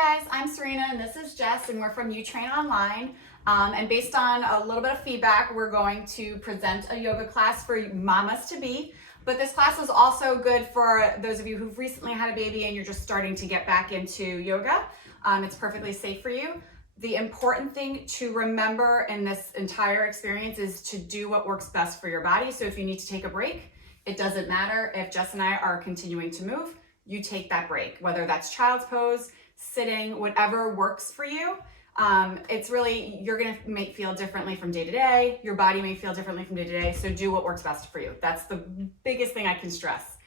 Hi guys, I'm Serena and this is Jess and we're from UTrain Online. And based on a little bit of feedback, we're going to present a yoga class for mamas to be. But this class is also good for those of you who've recently had a baby and you're just starting to get back into yoga. It's perfectly safe for you. The important thing to remember in this entire experience is to do what works best for your body. So if you need to take a break, it doesn't matter if Jess and I are continuing to move, you take that break, whether that's child's pose, sitting, whatever works for you. It's really, you're gonna feel differently from day to day. Your body may feel differently from day to day. So do what works best for you. That's the biggest thing I can stress.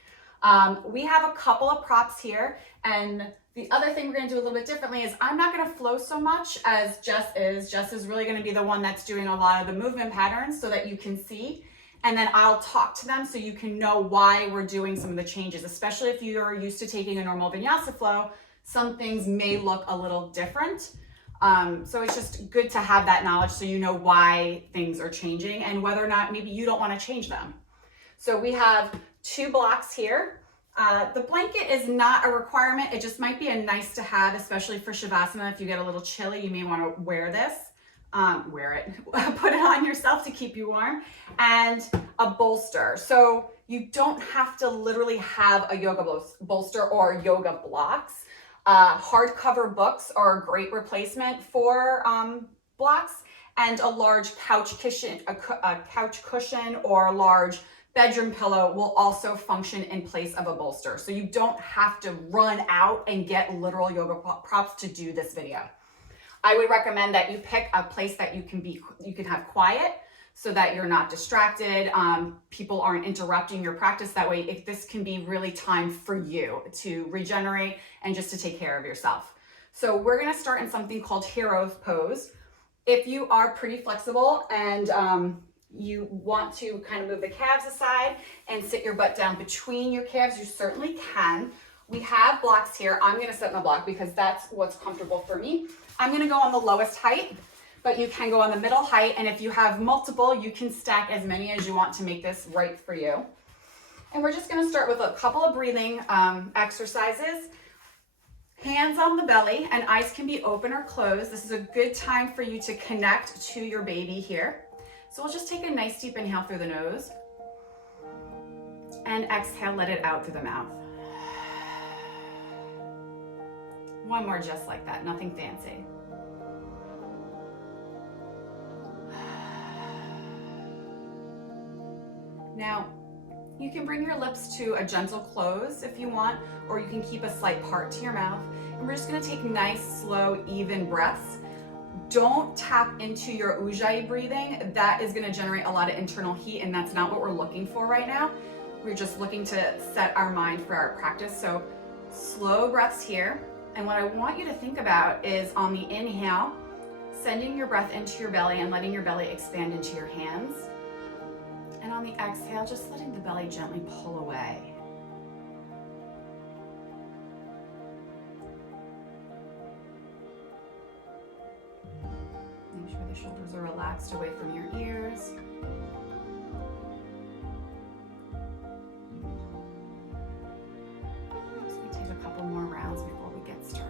We have a couple of props here. And the other thing we're gonna do a little bit differently is I'm not gonna flow so much as Jess is. Jess is really gonna be the one that's doing a lot of the movement patterns so that you can see. And then I'll talk to them so you can know why we're doing some of the changes, especially if you're used to taking a normal vinyasa flow. Some things may look a little different. So it's just good to have that knowledge so you know why things are changing and whether or not maybe you don't want to change them. So we have 2 blocks here. The blanket is not a requirement. It just might be a nice to have, especially for Shavasana. If you get a little chilly, you may want to wear this. Wear it, put it on yourself to keep you warm, and a bolster. So you don't have to literally have a yoga bolster or yoga blocks. Hardcover books are a great replacement for blocks, and a large couch cushion, a couch cushion or a large bedroom pillow will also function in place of a bolster. So you don't have to run out and get literal yoga props to do this video. I would recommend that you pick a place that you can have quiet so that you're not distracted. People aren't interrupting your practice. That way, if this can be really time for you to regenerate and just to take care of yourself. So we're gonna start in something called hero pose. If you are pretty flexible and you want to kind of move the calves aside and sit your butt down between your calves, you certainly can. We have blocks here. I'm gonna sit in the block because that's what's comfortable for me. I'm gonna go on the lowest height, but you can go on the middle height. And if you have multiple, you can stack as many as you want to make this right for you. And we're just gonna start with a couple of breathing exercises. Hands on the belly and eyes can be open or closed. This is a good time for you to connect to your baby here. So we'll just take a nice deep inhale through the nose and exhale, let it out through the mouth. One more just like that, nothing fancy. Now, you can bring your lips to a gentle close if you want, or you can keep a slight part to your mouth. And we're just gonna take nice, slow, even breaths. Don't tap into your ujjayi breathing. That is gonna generate a lot of internal heat, and that's not what we're looking for right now. We're just looking to set our mind for our practice. So slow breaths here. And what I want you to think about is on the inhale, sending your breath into your belly and letting your belly expand into your hands. And on the exhale, just letting the belly gently pull away. Make sure the shoulders are relaxed away from your ears. I'm just going to take a couple more rounds before we get started.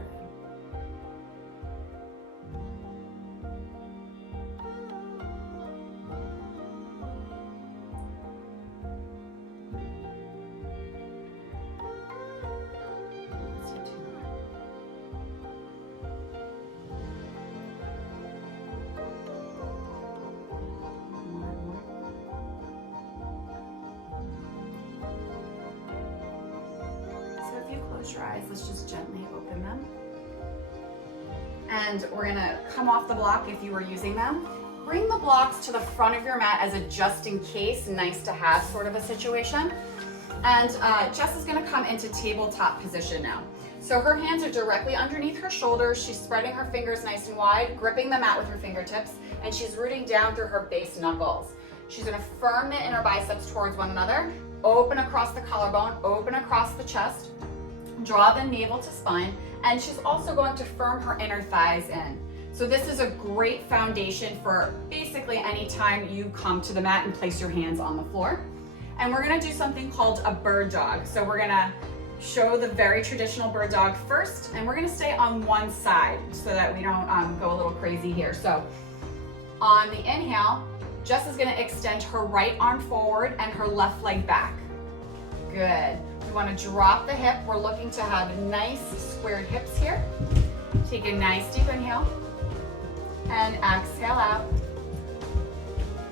Close your eyes, let's just gently open them. And we're gonna come off the block if you were using them. Bring the blocks to the front of your mat as a just in case, nice to have sort of a situation. And Jess is gonna come into tabletop position now. So her hands are directly underneath her shoulders. She's spreading her fingers nice and wide, gripping the mat with her fingertips, and she's rooting down through her base knuckles. She's gonna firm the inner biceps towards one another, open across the collarbone, open across the chest, draw the navel to spine, and she's also going to firm her inner thighs in. So this is a great foundation for basically any time you come to the mat and place your hands on the floor. And we're gonna do something called a bird dog. So we're gonna show the very traditional bird dog first, and we're gonna stay on one side so that we don't go a little crazy here. So on the inhale, Jess is gonna extend her right arm forward and her left leg back. Good. We wanna drop the hip. We're looking to have nice squared hips here. Take a nice deep inhale and exhale out.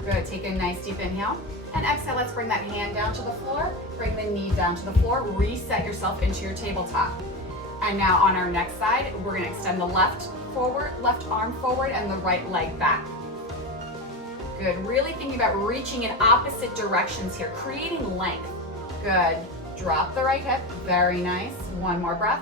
Good, take a nice deep inhale and exhale. Let's bring that hand down to the floor, bring the knee down to the floor, reset yourself into your tabletop. And now on our next side, we're gonna extend the left arm forward and the right leg back. Good, really thinking about reaching in opposite directions here, creating length. Good, drop the right hip, very nice. One more breath.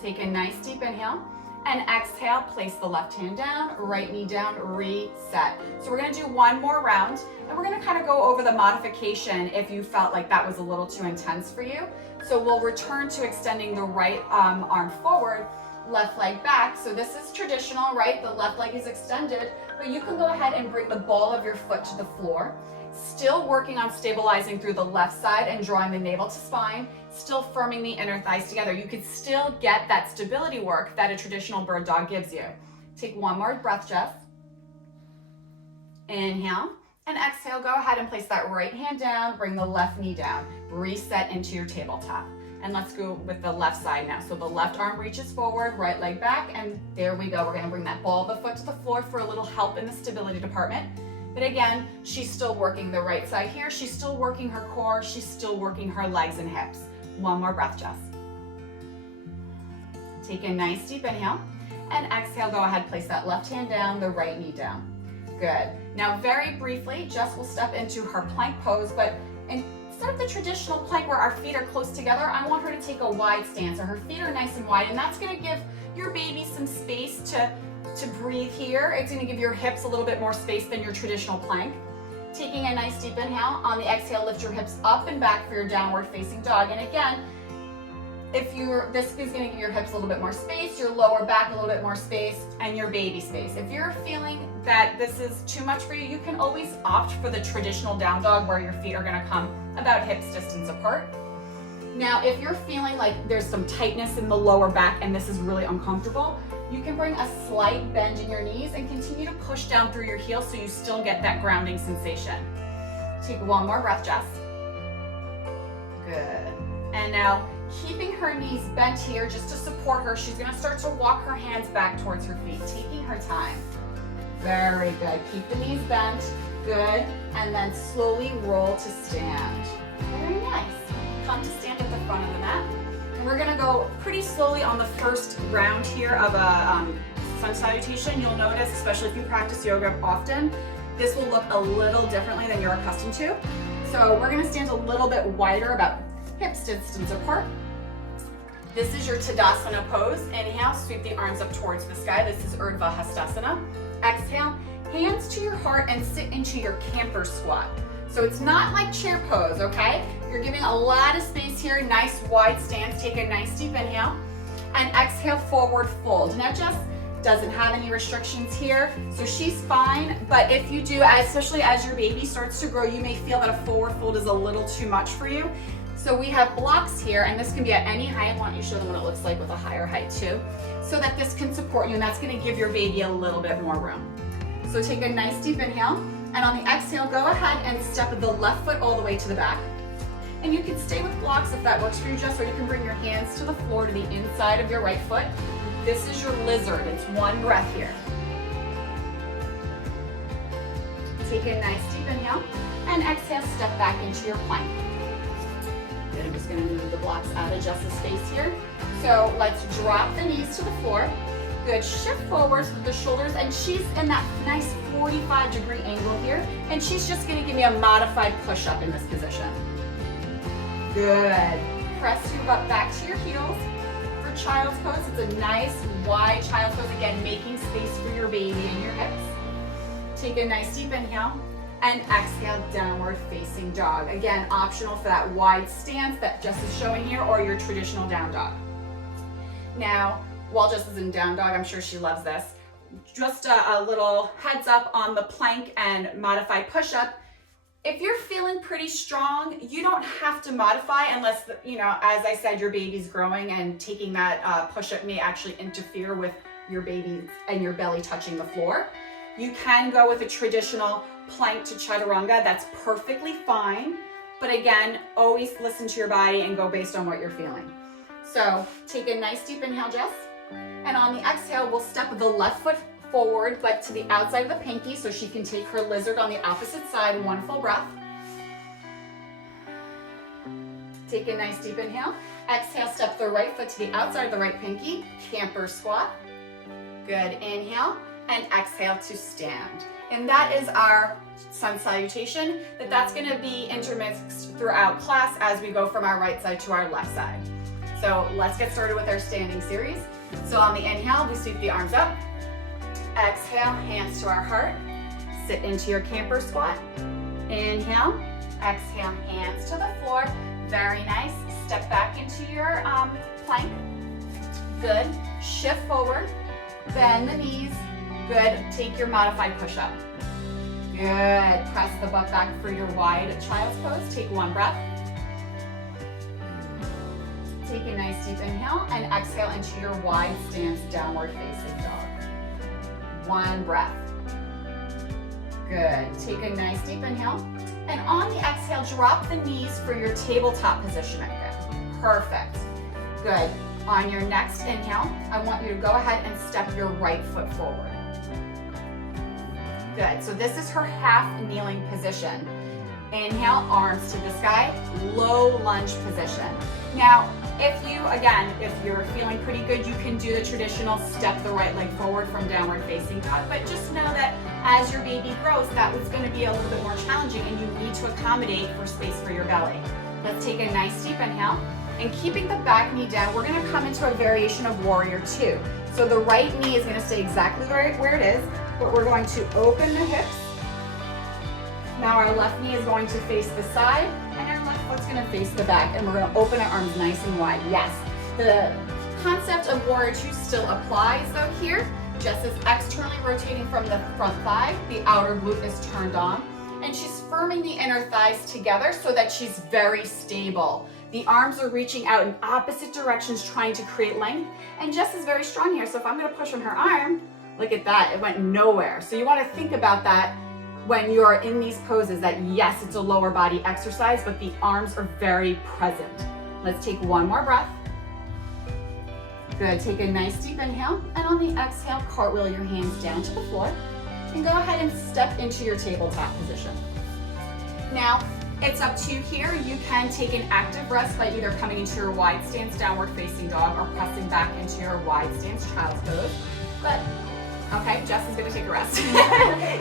Take a nice deep inhale and exhale, place the left hand down, right knee down, reset. So we're gonna do one more round and we're gonna kind of go over the modification if you felt like that was a little too intense for you. So we'll return to extending the right arm forward, left leg back. So this is traditional, right? The left leg is extended, but you can go ahead and bring the ball of your foot to the floor. Still working on stabilizing through the left side and drawing the navel to spine, still firming the inner thighs together. You could still get that stability work that a traditional bird dog gives you. Take one more breath, Jess. Inhale and exhale. Go ahead and place that right hand down, bring the left knee down, reset into your tabletop. And let's go with the left side now. So the left arm reaches forward, right leg back, and there we go. We're gonna bring that ball of the foot to the floor for a little help in the stability department. But again, she's still working the right side here. She's still working her core. She's still working her legs and hips. One more breath, Jess. Take a nice deep inhale and exhale. Go ahead, place that left hand down, the right knee down. Good. Now, very briefly, Jess will step into her plank pose, but instead of the traditional plank where our feet are close together, I want her to take a wide stance. So her feet are nice and wide, and that's gonna give your baby some space to breathe here. It's gonna give your hips a little bit more space than your traditional plank. Taking a nice deep inhale, on the exhale, lift your hips up and back for your downward facing dog. And again, this is gonna give your hips a little bit more space, your lower back a little bit more space, and your baby space. If you're feeling that this is too much for you, you can always opt for the traditional down dog where your feet are gonna come about hips distance apart. Now, if you're feeling like there's some tightness in the lower back and this is really uncomfortable, you can bring a slight bend in your knees and continue to push down through your heels so you still get that grounding sensation. Take one more breath, Jess. Good. And now, keeping her knees bent here just to support her, she's gonna start to walk her hands back towards her feet, taking her time. Very good. Keep the knees bent. Good. And then slowly roll to stand. Very nice. Come to stand at the front of the mat. And we're gonna go pretty slowly on the first round here of a sun salutation. You'll notice, especially if you practice yoga often, this will look a little differently than you're accustomed to. So we're gonna stand a little bit wider, about hips distance apart. This is your Tadasana pose. Inhale, sweep the arms up towards the sky. This is Urdhva Hastasana. Exhale, hands to your heart and sit into your camper squat. So it's not like chair pose, okay? You're giving a lot of space here, nice wide stance. Take a nice deep inhale and exhale, forward fold. Now Jess doesn't have any restrictions here, so she's fine. But if you do, especially as your baby starts to grow, you may feel that a forward fold is a little too much for you. So we have blocks here, and this can be at any height. Why don't you show them what it looks like with a higher height too, so that this can support you, and that's gonna give your baby a little bit more room. So take a nice deep inhale, and on the exhale, go ahead and step the left foot all the way to the back. And you can stay with blocks if that works for you, Jess, or you can bring your hands to the floor to the inside of your right foot. This is your lizard. It's one breath here. Take a nice deep inhale, and exhale, step back into your plank. Good, I'm just gonna move the blocks out of Jess's space here. So let's drop the knees to the floor. Good, shift forwards with the shoulders, and she's in that nice 45-degree angle here, and she's just gonna give me a modified push-up in this position. Good. Press your butt back to your heels. For child's pose, it's a nice wide child's pose. Again, making space for your baby and your hips. Take a nice deep inhale and exhale, downward facing dog. Again, optional for that wide stance that Jess is showing here, or your traditional down dog. Now, while Jess is in down dog, I'm sure she loves this. Just a little heads up on the plank and modified push-up. If you're feeling pretty strong, you don't have to modify unless, you know, as I said, your baby's growing and taking that push-up may actually interfere with your baby and your belly touching the floor. You can go with a traditional plank to chaturanga. That's perfectly fine. But again, always listen to your body and go based on what you're feeling. So take a nice deep inhale, Jess. And on the exhale, we'll step the left foot forward, but to the outside of the pinky, so she can take her lizard on the opposite side. One full breath. Take a nice deep inhale. Exhale, step the right foot to the outside of the right pinky. Camper squat. Good, inhale, and exhale to stand. And that is our sun salutation, that's gonna be intermixed throughout class as we go from our right side to our left side. So let's get started with our standing series. So on the inhale, we sweep the arms up. Exhale, hands to our heart. Sit into your camper squat. Inhale, exhale, hands to the floor. Very nice. Step back into your plank. Good. Shift forward. Bend the knees. Good. Take your modified push-up. Good. Press the butt back for your wide child's pose. Take one breath. Take a nice deep inhale and exhale into your wide stance, downward facing dog. One breath. Good. Take a nice deep inhale. And on the exhale, drop the knees for your tabletop position again. Perfect. Good. On your next inhale, I want you to go ahead and step your right foot forward. Good. So this is her half kneeling position. Inhale, arms to the sky, low lunge position. Now, if you're feeling pretty good, you can do the traditional step the right leg forward from downward facing dog. But just know that as your baby grows, that was going to be a little bit more challenging and you need to accommodate for space for your belly. Let's take a nice deep inhale. And keeping the back knee down, we're going to come into a variation of warrior two. So the right knee is going to stay exactly where it is, but we're going to open the hips. Now our left knee is going to face the side and our left foot's going to face the back, and we're going to open our arms nice and wide. Yes, the concept of warrior two still applies though here. Jess is externally rotating from the front thigh, the outer glute is turned on, and she's firming the inner thighs together so that she's very stable. The arms are reaching out in opposite directions trying to create length, and Jess is very strong here, so if I'm going to push on her arm, look at that, it went nowhere. So you want to think about that when you're in these poses, that yes, it's a lower body exercise, but the arms are very present. Let's take one more breath. Good, take a nice deep inhale, and on the exhale, cartwheel your hands down to the floor, and go ahead and step into your tabletop position. Now, it's up to you here. You can take an active rest by either coming into your wide stance, downward facing dog, or pressing back into your wide stance, child's pose. But okay, Jess is going to take a rest.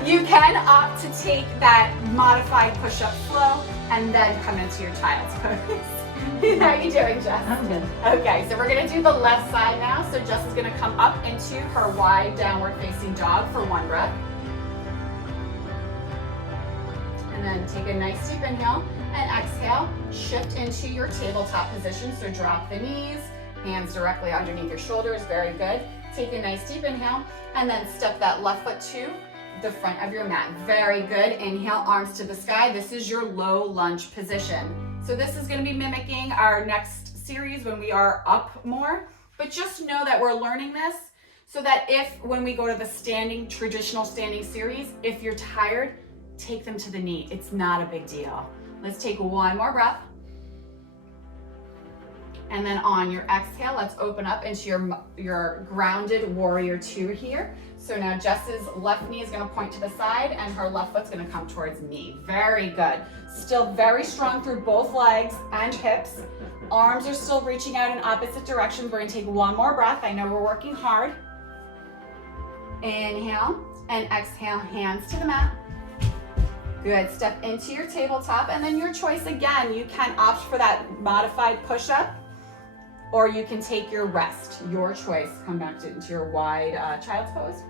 You can opt to take that modified push-up flow and then come into your child's pose. How are you doing, Jess? I'm good. Okay, so we're going to do the left side now. So Jess is going to come up into her wide downward facing dog for one breath. And then take a nice deep inhale and exhale. Shift into your tabletop position. So drop the knees, hands directly underneath your shoulders. Very good. Take a nice deep inhale and then step that left foot to the front of your mat. Very good. Inhale, arms to the sky. This is your low lunge position. So this is going to be mimicking our next series when we are up more. But just know that we're learning this so that when we go to the traditional standing series, if you're tired, take them to the knee. It's not a big deal. Let's take one more breath. And then on your exhale, let's open up into your grounded warrior two here. So now Jess's left knee is going to point to the side and her left foot's going to come towards me. Very good. Still very strong through both legs and hips. Arms are still reaching out in opposite directions. We're going to take one more breath. I know we're working hard. Inhale and exhale, hands to the mat. Good, step into your tabletop, and then your choice again, you can opt for that modified push-up, or you can take your rest, your choice. Come back into your wide child's pose.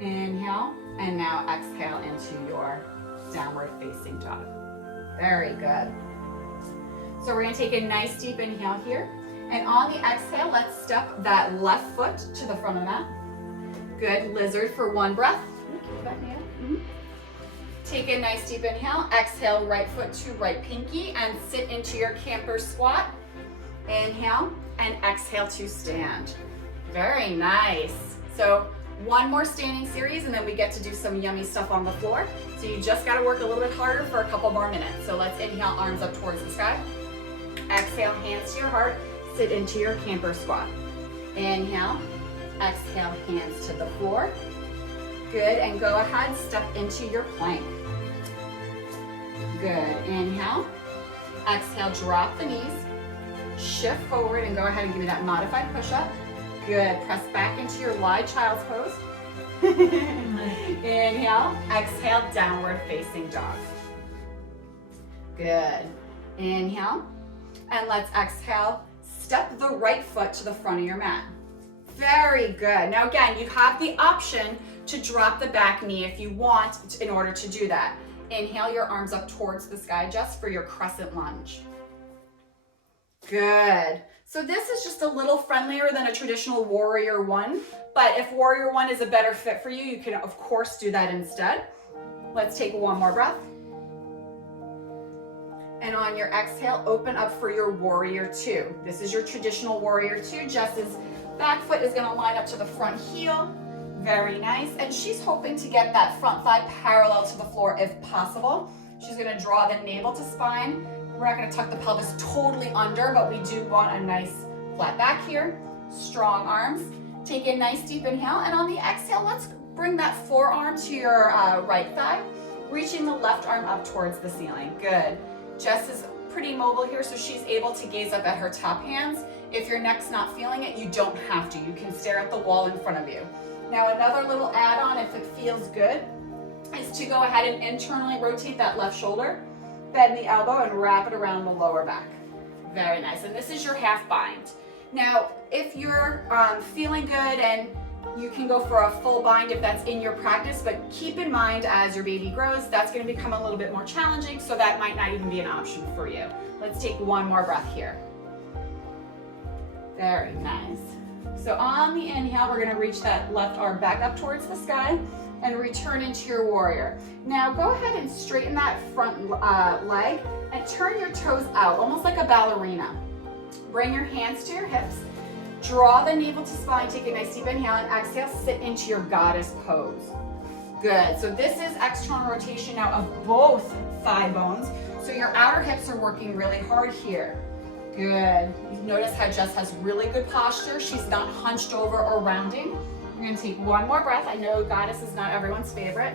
Inhale, and now exhale into your downward facing dog. Very good. So we're gonna take a nice deep inhale here, and on the exhale, let's step that left foot to the front of the mat. Good, lizard for one breath. Take a nice deep inhale. Exhale, right foot to right pinky and sit into your camper squat. Inhale and exhale to stand. Very nice. So one more standing series and then we get to do some yummy stuff on the floor. So you just got to work a little bit harder for a couple more minutes. So let's inhale, arms up towards the sky. Exhale, hands to your heart. Sit into your camper squat. Inhale, exhale, hands to the floor. Good, and go ahead, step into your plank. Good, inhale. Exhale, drop the knees. Shift forward and go ahead and give me that modified push-up. Good, press back into your wide child's pose. Inhale, exhale, downward facing dog. Good, inhale, and let's exhale. Step the right foot to the front of your mat. Very good. Now again, you have the option to drop the back knee if you want in order to do that. Inhale your arms up towards the sky, Jess, for your crescent lunge. Good. So this is just a little friendlier than a traditional warrior one, but if warrior one is a better fit for you, you can of course do that instead. Let's take one more breath. And on your exhale, open up for your warrior two. This is your traditional warrior two. Jess's back foot is going to line up to the front heel. Very nice. And she's hoping to get that front thigh parallel to the floor if possible. She's going to draw the navel to spine. We're not going to tuck the pelvis totally under, but we do want a nice flat back here. Strong arms. Take a nice deep inhale. And on the exhale, let's bring that forearm to your right thigh, reaching the left arm up towards the ceiling. Good. Jess is pretty mobile here, so she's able to gaze up at her top hands. If your neck's not feeling it, you don't have to. You can stare at the wall in front of you. Now another little add-on, if it feels good, is to go ahead and internally rotate that left shoulder, bend the elbow, and wrap it around the lower back. Very nice. And this is your half bind. Now, if you're feeling good and you can go for a full bind if that's in your practice, but keep in mind as your baby grows, that's going to become a little bit more challenging, so that might not even be an option for you. Let's take one more breath here. Very nice. So on the inhale, we're going to reach that left arm back up towards the sky and return into your warrior. Now go ahead and straighten that front leg and turn your toes out, almost like a ballerina. Bring your hands to your hips. Draw the navel to spine, take a nice deep inhale, and exhale, sit into your goddess pose. Good, so this is external rotation now of both thigh bones. So your outer hips are working really hard here. Good, notice how Jess has really good posture. She's not hunched over or rounding. We're gonna take one more breath. I know goddess is not everyone's favorite.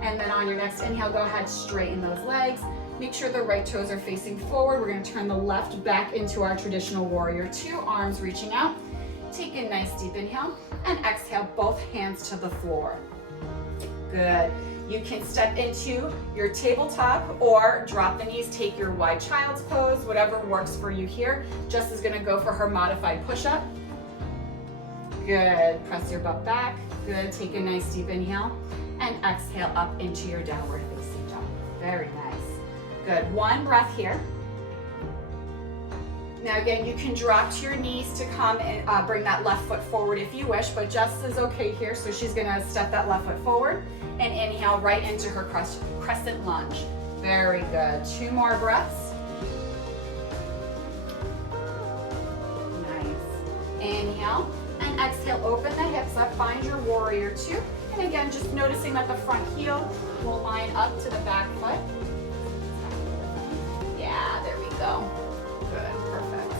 And then on your next inhale, go ahead, straighten those legs. Make sure the right toes are facing forward. We're gonna turn the left back into our traditional warrior two, arms reaching out. Take a nice deep inhale and exhale, both hands to the floor. Good. You can step into your tabletop or drop the knees, take your wide child's pose, whatever works for you here. Jess is gonna go for her modified push-up. Good, press your butt back. Good, take a nice deep inhale and exhale up into your downward facing dog. Very nice. Good, one breath here. Now again, you can drop to your knees to come and bring that left foot forward if you wish, but Jess is okay here, so she's gonna step that left foot forward and inhale right into her crescent lunge. Very good, two more breaths. Nice. Inhale and exhale, open the hips up, find your warrior two. And again, just noticing that the front heel will line up to the back foot. Yeah, there we go. Good, perfect.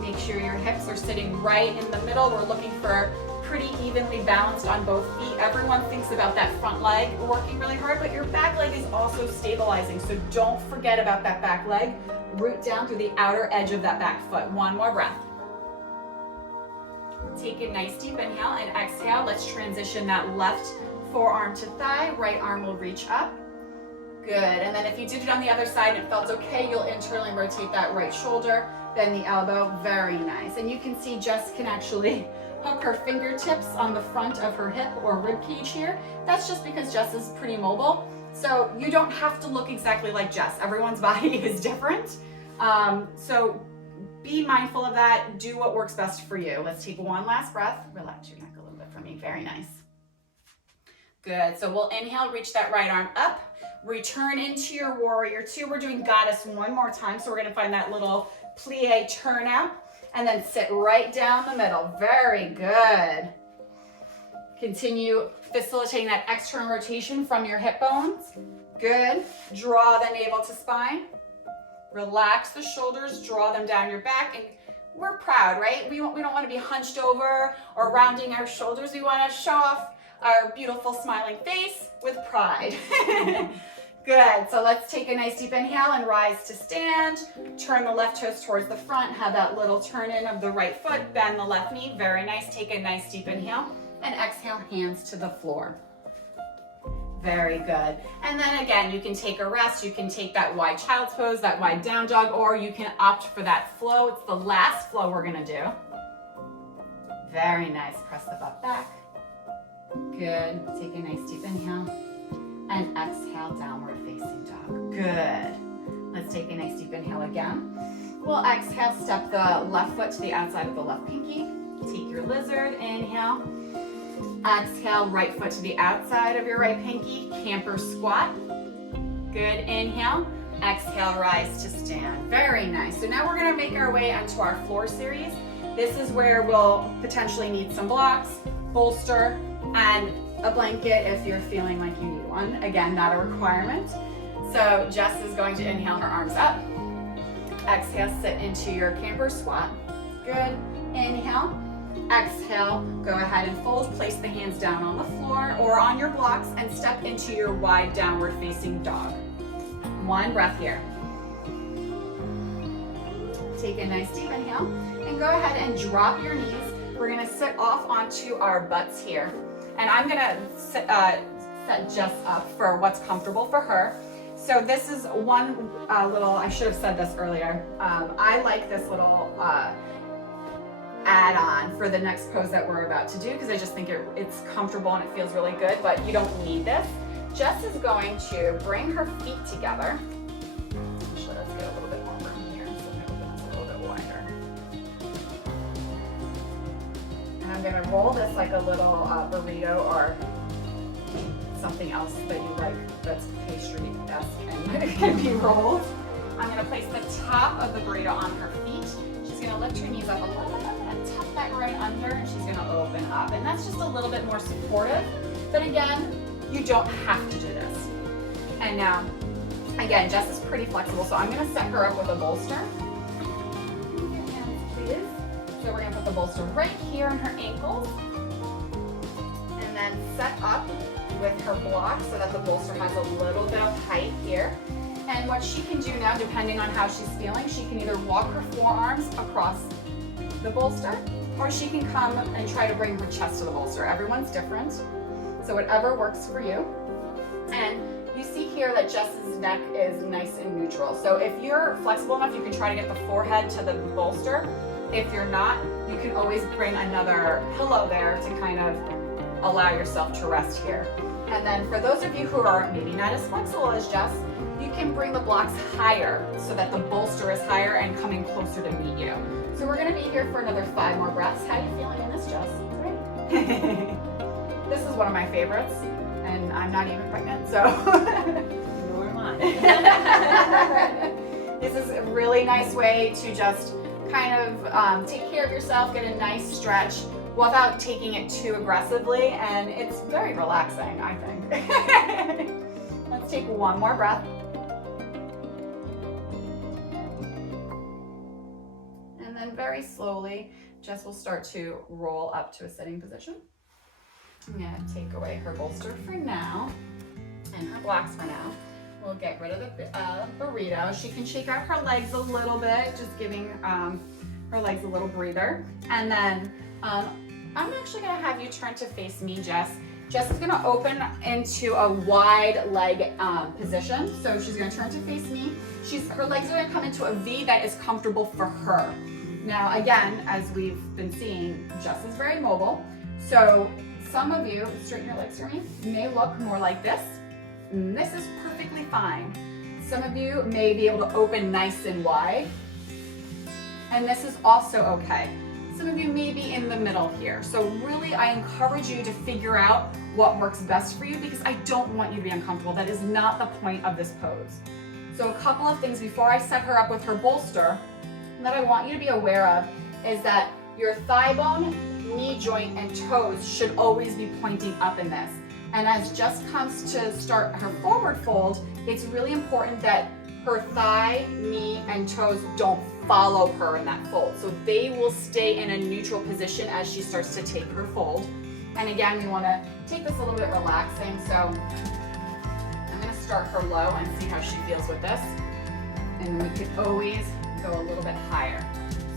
Make sure your hips are sitting right in the middle. We're looking for pretty evenly balanced on both feet. Everyone thinks about that front leg working really hard, but your back leg is also stabilizing. So don't forget about that back leg. Root down through the outer edge of that back foot. One more breath. Take a nice deep inhale and exhale. Let's transition that left forearm to thigh. Right arm will reach up. Good, and then if you did it on the other side and it felt okay, you'll internally rotate that right shoulder, bend the elbow. Very nice. And you can see Jess can actually hook her fingertips on the front of her hip or rib cage here. That's just because Jess is pretty mobile. So you don't have to look exactly like Jess. Everyone's body is different. So be mindful of that. Do what works best for you. Let's take one last breath. Relax your neck a little bit for me. Very nice. Good, so we'll inhale, reach that right arm up, return into your warrior two. We're doing goddess one more time, so we're gonna find that little plie turn out, and then sit right down the middle. Very good. Continue facilitating that external rotation from your hip bones. Good, draw the navel to spine. Relax the shoulders, draw them down your back, and we're proud, right? We don't wanna be hunched over or rounding our shoulders. We wanna show off our beautiful smiling face with pride. Good, so let's take a nice deep inhale and rise to stand. Turn the left toes towards the front, have that little turn in of the right foot, bend the left knee, very nice. Take a nice deep inhale and exhale, hands to the floor. Very good. And then again, you can take a rest. You can take that wide child's pose, that wide down dog, or you can opt for that flow. It's the last flow we're gonna do. Very nice, press the butt back. Good, take a nice deep inhale and exhale, downward facing dog. Good. Let's take a nice deep inhale again. We'll exhale, step the left foot to the outside of the left pinky. Take your lizard, inhale. Exhale, right foot to the outside of your right pinky, camper squat. Good, inhale. Exhale, rise to stand. Very nice. So now we're gonna make our way onto our floor series. This is where we'll potentially need some blocks, bolster, and a blanket if you're feeling like you need one. Again, not a requirement. So Jess is going to inhale her arms up. Exhale, sit into your camper squat. Good, inhale. Exhale, go ahead and fold, place the hands down on the floor or on your blocks and step into your wide downward facing dog. One breath here. Take a nice deep inhale and go ahead and drop your knees. We're gonna sit off onto our butts here. And I'm gonna set Jess up for what's comfortable for her. So this is one little, I should have said this earlier. I like this little add-on for the next pose that we're about to do because I just think it's comfortable and it feels really good, but you don't need this. Jess is going to bring her feet together. Actually, let's get a little bit more room here so my open is a little bit wider. And I'm gonna roll this like a little burrito or something else that you like that's pastry-esque and it can be rolled. I'm gonna place the top of the burrito on her feet. She's gonna lift her knees up a little bit. Tuck that right under and she's gonna open up. And that's just a little bit more supportive. But again, you don't have to do this. And now, again, Jess is pretty flexible, so I'm gonna set her up with a bolster. Your hands, please. So we're gonna put the bolster right here on her ankles. And then set up with her block so that the bolster has a little bit of height here. And what she can do now, depending on how she's feeling, she can either walk her forearms across the bolster, or she can come and try to bring her chest to the bolster. Everyone's different, so whatever works for you. And you see here that Jess's neck is nice and neutral. So if you're flexible enough, you can try to get the forehead to the bolster. If you're not, you can always bring another pillow there to kind of allow yourself to rest here. And then for those of you who are maybe not as flexible as Jess, you can bring the blocks higher so that the bolster is higher and coming closer to meet you. So we're gonna be here for another 5 more breaths. How are you feeling in this, Jess? Great. This is one of my favorites, and I'm not even pregnant, so. Nor am I. This is a really nice way to just kind of take care of yourself, get a nice stretch without taking it too aggressively, and it's very relaxing, I think. Let's take one more breath. And then very slowly, Jess will start to roll up to a sitting position. I'm gonna take away her bolster for now, and her blocks for now. We'll get rid of the burrito. She can shake out her legs a little bit, just giving her legs a little breather. And then I'm actually gonna have you turn to face me, Jess. Jess is gonna open into a wide leg position. So she's gonna turn to face me. Her legs are gonna come into a V that is comfortable for her. Now, again, as we've been seeing, Jess is very mobile. So some of you, straighten your legs for me, may look more like this. And this is perfectly fine. Some of you may be able to open nice and wide. And this is also okay. Some of you may be in the middle here. So really, I encourage you to figure out what works best for you because I don't want you to be uncomfortable. That is not the point of this pose. So a couple of things before I set her up with her bolster that I want you to be aware of is that your thigh bone, knee joint, and toes should always be pointing up in this. And as Jess comes to start her forward fold, it's really important that her thigh, knee, and toes don't follow her in that fold. So they will stay in a neutral position as she starts to take her fold. And again, we want to take this a little bit relaxing. So I'm going to start her low and see how she feels with this. And we could always go a little bit higher.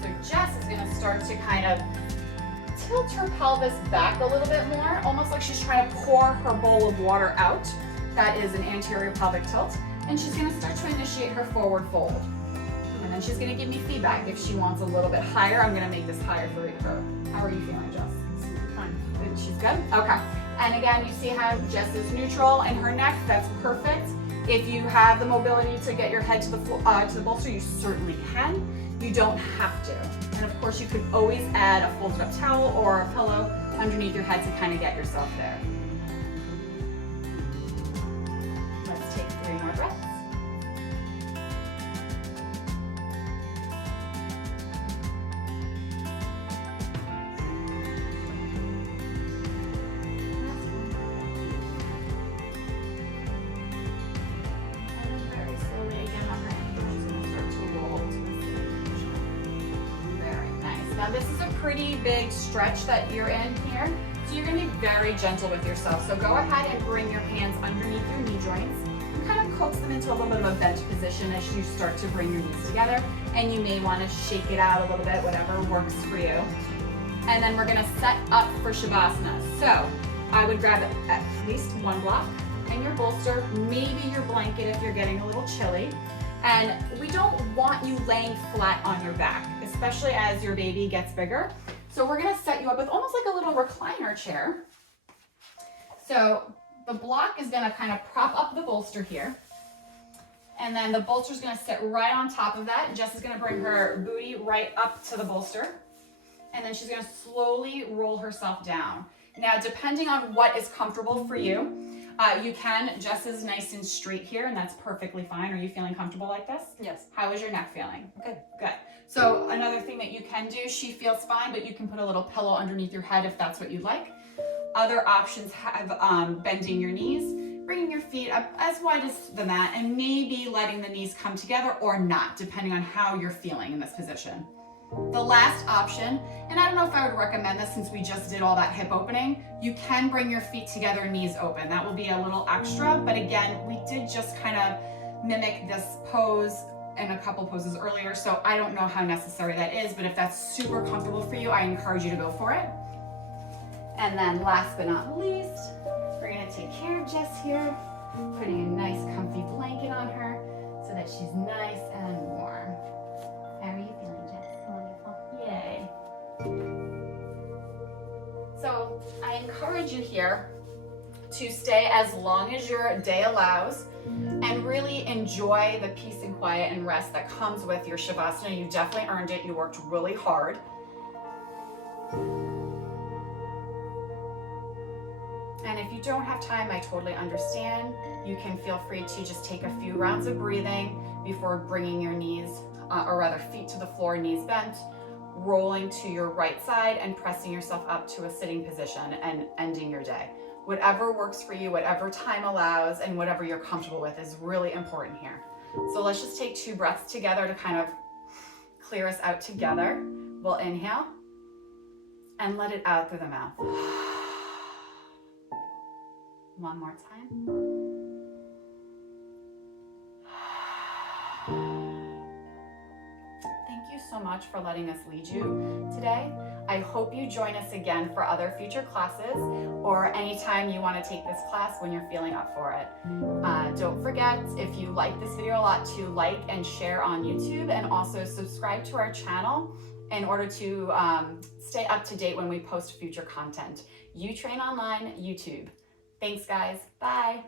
So Jess is going to start to kind of tilt her pelvis back a little bit more, almost like she's trying to pour her bowl of water out. That is an anterior pelvic tilt. And she's going to start to initiate her forward fold. And then she's going to give me feedback. If she wants a little bit higher, I'm going to make this higher for her. How are you feeling, Jess? Fine. Good. She's good? Okay. And again, you see how Jess is neutral in her neck. That's perfect. If you have the mobility to get your head to the bolster, you certainly can. You don't have to. And of course, you could always add a folded up towel or a pillow underneath your head to kind of get yourself there. Let's take 3 more breaths. Now this is a pretty big stretch that you're in here, so you're going to be very gentle with yourself. So go ahead and bring your hands underneath your knee joints and kind of coax them into a little bit of a bench position as you start to bring your knees together. And you may want to shake it out a little bit, whatever works for you. And then we're going to set up for Shavasana. So I would grab at least 1 block and your bolster, maybe your blanket if you're getting a little chilly. And we don't want you laying flat on your back, especially as your baby gets bigger. So we're gonna set you up with almost like a little recliner chair. So the block is gonna kind of prop up the bolster here. And then the bolster is gonna sit right on top of that. Jess is gonna bring her booty right up to the bolster. And then she's gonna slowly roll herself down. Now, depending on what is comfortable for you, Jess is nice and straight here, and that's perfectly fine. Are you feeling comfortable like this? Yes. How is your neck feeling? Good. Good. So another thing that you can do, she feels fine, but you can put a little pillow underneath your head if that's what you like. Other options have bending your knees, bringing your feet up as wide as the mat, and maybe letting the knees come together or not, depending on how you're feeling in this position. The last option, and I don't know if I would recommend this since we just did all that hip opening, you can bring your feet together, knees open. That will be a little extra, but again, we did just kind of mimic this pose in a couple poses earlier, so I don't know how necessary that is, but if that's super comfortable for you, I encourage you to go for it. And then last but not least, we're gonna take care of Jess here, putting a nice comfy blanket on her so that she's nice and warm. How are you feeling, Jess? Wonderful. Yay. So I encourage you here to stay as long as your day allows and really enjoy the peace and quiet and rest that comes with your Shavasana. You definitely earned it. You worked really hard. And if you don't have time, I totally understand. You can feel free to just take a few rounds of breathing before bringing your knees, or rather feet to the floor, knees bent, rolling to your right side and pressing yourself up to a sitting position and ending your day. Whatever works for you, whatever time allows, and whatever you're comfortable with is really important here. So let's just take 2 breaths together to kind of clear us out together. We'll inhale and let it out through the mouth. One more time. Thank you so much for letting us lead you today. I hope you join us again for other future classes or anytime you want to take this class when you're feeling up for it. Don't forget, if you like this video a lot, to like and share on YouTube and also subscribe to our channel in order to stay up to date when we post future content. UTrain Online, YouTube. Thanks, guys. Bye.